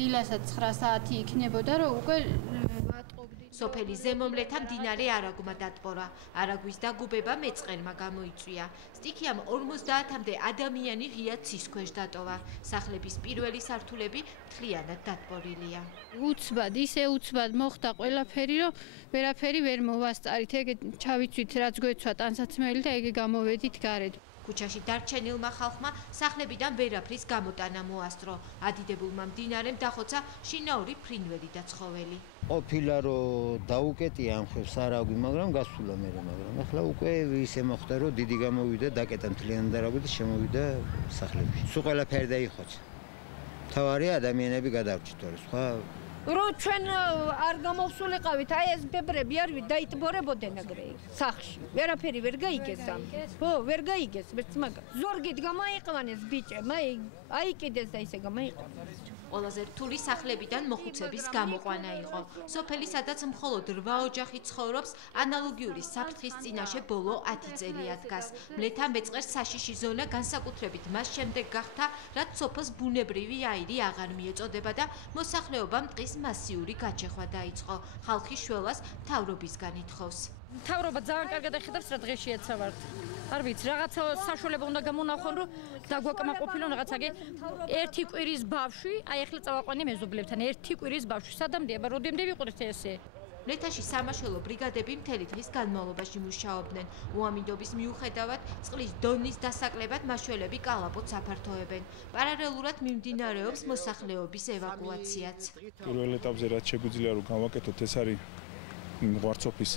დილასაც 9 საათი იქნებოდა, რომ უკვე ვატყობდი. სოფელი ზემომლეთა მდინარე არაგუმა დატბორა. არაგვის დაგუბება მეწყერმა გამოიწვია. სტიქიამ 50-მდე ადამიანი ღია ცის ქვეშ დატოვა. სახლების პირველი სართულები მთლიანად დატბორილია. უცბად, ისე უცბად მოხდა ყველაფერი, რომ ვერაფერი ვერ მოვასწარით. ეგ ჩავიცვით, რაც გვეცვა ტანსაცმელი და ეგ გამოვედით გარეთ. ქუჩაში დარჩენილმა ხალხმა სახლებიდან ვერაფრის გამოტანა მოასწრო. ადიდებულმა მდინარემ დახოცა შინაური ფრინველი და ცხოველი. ყოფილა რომ დაუკეტია ამ ხევს არაგვი, მაგრამ გასულა მერე, მაგრამ ახლა უკვე ისე მოხდა, რომ დიდი გამოვიდა, დაკეტა მთლიანად არაგვი და შემოვიდა სახლებში. სულ ყველაფერი დაიხოცა. თავარი ადამიანები გადავრჩით, სხვა რო ჩვენ არ გამოვსულიყავით, აი ეს ბებრები არ დაიტბორებოდნენ ეგრე სახლში. ვერაფერი ვერ გაიგეს ამ. ხო, ვერ გაიგეს, ვერც მაგა. ზორგით გამოიყვანეს ბიჭებმა, აი კიდეს და ისე გამოიყვანეს. ყველაზე რთული სახლებიდან მოხუცების გამოყვანა იყო. სოფელი, სადაც მხოლოდ 8 ოჯახი ცხოვრობს, ანალოგიური საფრთხის წინაშე ბოლო 10 წელია დგას. მლეთა მეწყერს საშიში ზონა განსაკუთრებით მას შემდეგ გახდა, რაც სოფელს ბუნებრივი აირი აღარ მიეწოდება და მოსახლეობამ ტყის მასიური გაჩეხვა დაიწყო. ხალხი შველას მთავრობისგან ითხოვს. მთავრობა ძალიან კარგად ეხედავს, რა დღეში ეცავართ. არ ვიცი, რაღაცა საშუალება უნდა გამონახონ, რომ დაგვაკმაყოფილონ რაღაცაგი. ერთი კვირის ბავშვი, აი ახლა წავაყვანი მეზობლებთან, ერთი კვირის ბავშვი, სადამდეა, როდემდე ვიყურეთ ესე. მლეთაში სამაშველო ბრიგადები მთელი დღის განმავლობაში მუშაობდნენ. უამინდობის მიუხედავად, წყლის დონის დასაკლებად მაშველები კალაპოტს აფართოებენ. პარალელურად მიმდინარეობს მოსახლეობის ევაკუაციაც. პირველ ეტაპზე რაც შეგვიძლია რომ გავაკეთოთ, ეს არის ღვარცოფის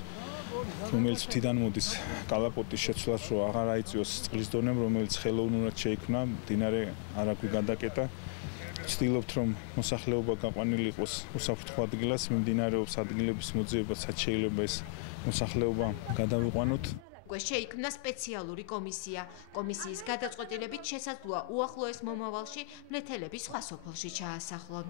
რომელიც თიდან მოდის კალაპოტის შეცვლას, რომ აღარ აიწვიოს წყლის დონემ, რომელიც ხელოვნურად შეიქმნა მდინარე არაგვი გადაკეტა. ვცდილობთ, რომ მოსახლეობა გაყვანილი იყოს უსაფრთხო ადგილას, მიმდინარეობს ადგილების მოძიებასაც შეიძლება ეს მოსახლეობა გადავიყვანოთ. უკვე შეიქმნა სპეციალური კომისია. კომისიის გადაწყვეტილებით შესაძლოა უახლოეს მომავალში მლეთელები სხვა სოფელში ჩაასახლონ.